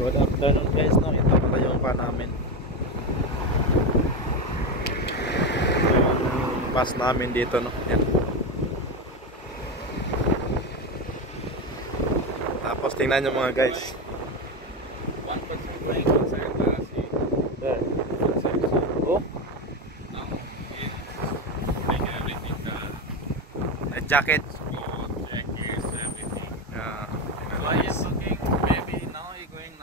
Good afternoon guys, no? Ito pala yung pa namin. Yung bus namin dito, no? Yan. Tapos tingnan nyo mga guys. 1% ranking sa Galaxy. There. Oh? Now it's like everything Night jacket. jackets, everything. Yeah. So he's looking, maybe now he's going,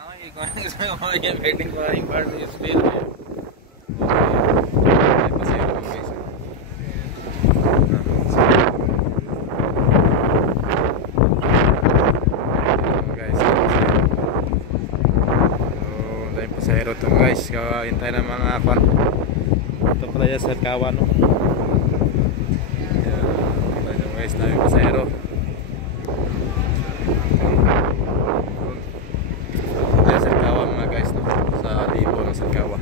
so again waiting for him, but he's still here. Pasahero to guys, hintay ng mga kwan. Ito pala yung Sarkawa, no? Ito yung guys na yung pasahero. Ito yung Sarkawa mga guys, no? Sa libo ng Sarkawa,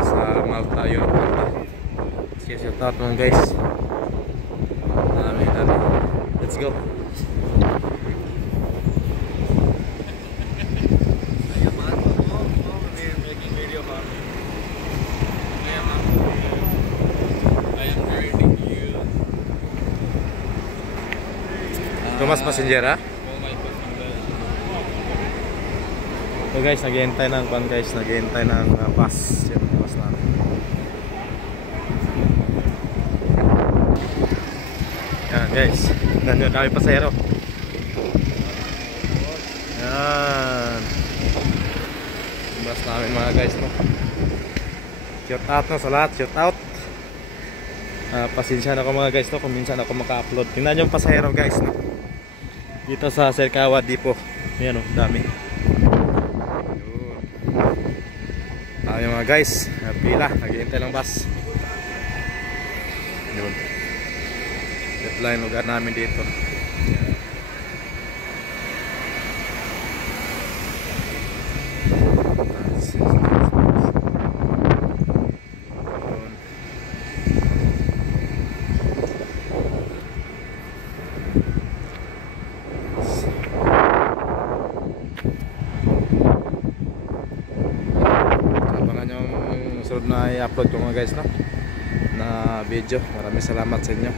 sa Malta yun. Sige, shout out mga guys. Dami. Let's go. Thomas Passenger, ha? Oh my passenger. So guys, naghihintay ng van guys, naghihintay ng bus. Yan ang bus namin. Yan guys, nandiyan kami pasahero. Yan yung bus namin mga guys, no? Shout out no sa lahat, shout out. Pasensya na ako mga guys, no? Kung minsan ako maka-upload. Tingnan yung pasahero guys, no? Dito sa Sarkawa Depot. Ayan o, dami. Dami mga guys, pila, naghihintay ng bus. Yun. Deadline lugar namin dito. Sunod na i-upload ko mga guys, no, na video. Maraming salamat sa inyo.